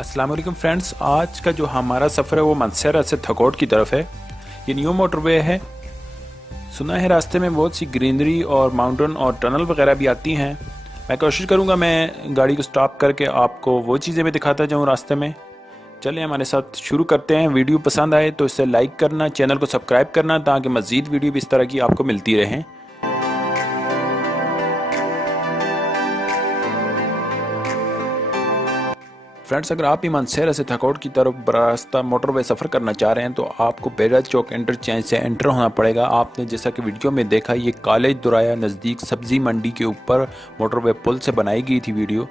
अस्सलाम वालेकुम फ्रेंड्स, आज का जो हमारा सफ़र है वो मंसेरा से थकोट की तरफ है। ये न्यू मोटरवे है। सुना है रास्ते में बहुत सी ग्रीनरी और माउंटेन और टनल वगैरह भी आती हैं। मैं कोशिश करूँगा मैं गाड़ी को स्टॉप करके आपको वो चीज़ें भी दिखाता जाऊँ रास्ते में। चलें हमारे साथ शुरू करते हैं। वीडियो पसंद आए तो इसे लाइक करना, चैनल को सब्सक्राइब करना ताकि मज़ीद वीडियो भी इस तरह की आपको मिलती रहें। फ्रेंड्स, अगर आप ही मंसेरा से थकोट की तरफ रास्ता मोटरवे सफ़र करना चाह रहे हैं तो आपको बेरा चौक इंटरचेंज से एंटर होना पड़ेगा। आपने जैसा कि वीडियो में देखा, ये कॉलेज दुराया नज़दीक सब्ज़ी मंडी के ऊपर मोटरवे पुल से बनाई गई थी वीडियो।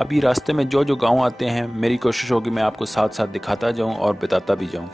अभी रास्ते में जो जो गांव आते हैं मेरी कोशिश होगी मैं आपको साथ साथ दिखाता जाऊं और बताता भी जाऊं।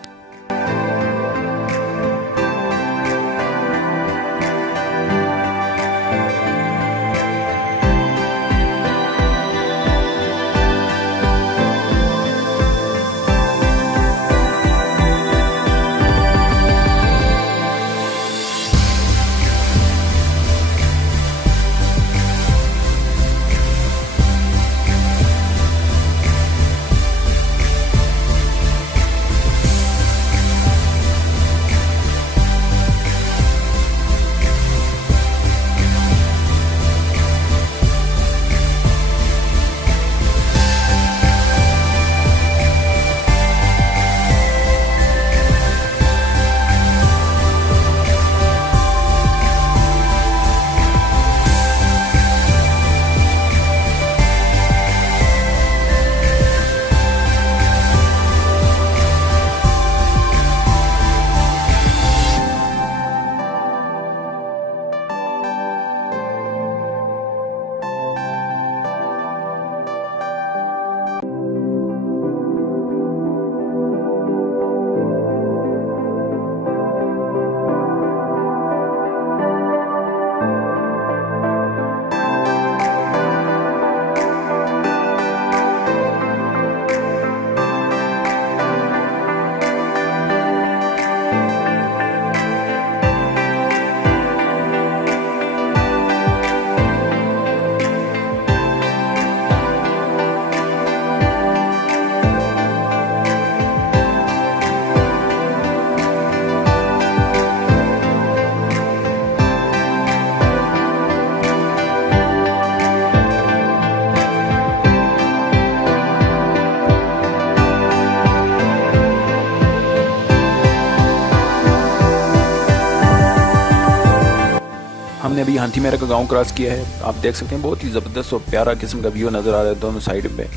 हमने अभी हाथी मेरा का गांव क्रॉस किया है। आप देख सकते हैं बहुत ही ज़बरदस्त और प्यारा किस्म का व्यू नज़र आ रहा है। दोनों साइड पे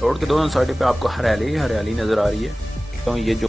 रोड के दोनों साइड पे आपको हरियाली हरियाली नज़र आ रही है। तो ये जो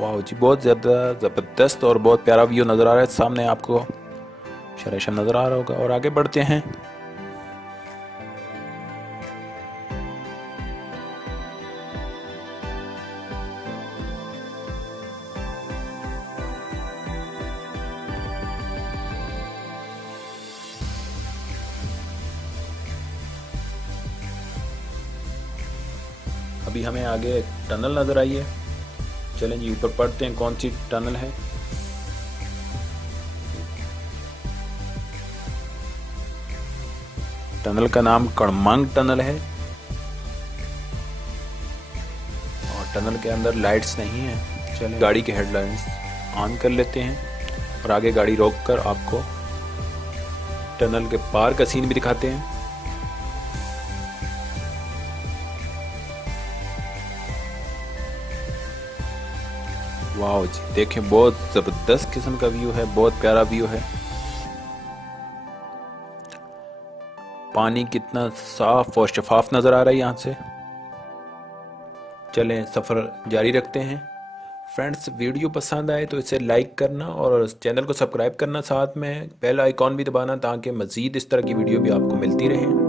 वाह जी, बहुत ज़्यादा ज़बरदस्त और बहुत प्यारा व्यू नज़र आ रहा है। सामने आपको शरेशम नज़र आ रहा होगा और आगे बढ़ते हैं। अभी हमें आगे एक टनल नज़र आई है। चलें जी ऊपर पढ़ते हैं कौन सी टनल है। टनल का नाम कड़मांग टनल है और टनल के अंदर लाइट्स नहीं है। चलें गाड़ी के हेडलाइट्स ऑन कर लेते हैं और आगे गाड़ी रोककर आपको टनल के पार का सीन भी दिखाते हैं। वाह जी, देखें बहुत ज़बरदस्त किस्म का व्यू है, बहुत प्यारा व्यू है। पानी कितना साफ और शफाफ नज़र आ रहा है यहाँ से। चलें सफ़र जारी रखते हैं। फ्रेंड्स, वीडियो पसंद आए तो इसे लाइक करना और चैनल को सब्सक्राइब करना, साथ में बेल आइकॉन भी दबाना ताकि मज़ीद इस तरह की वीडियो भी आपको मिलती रहे।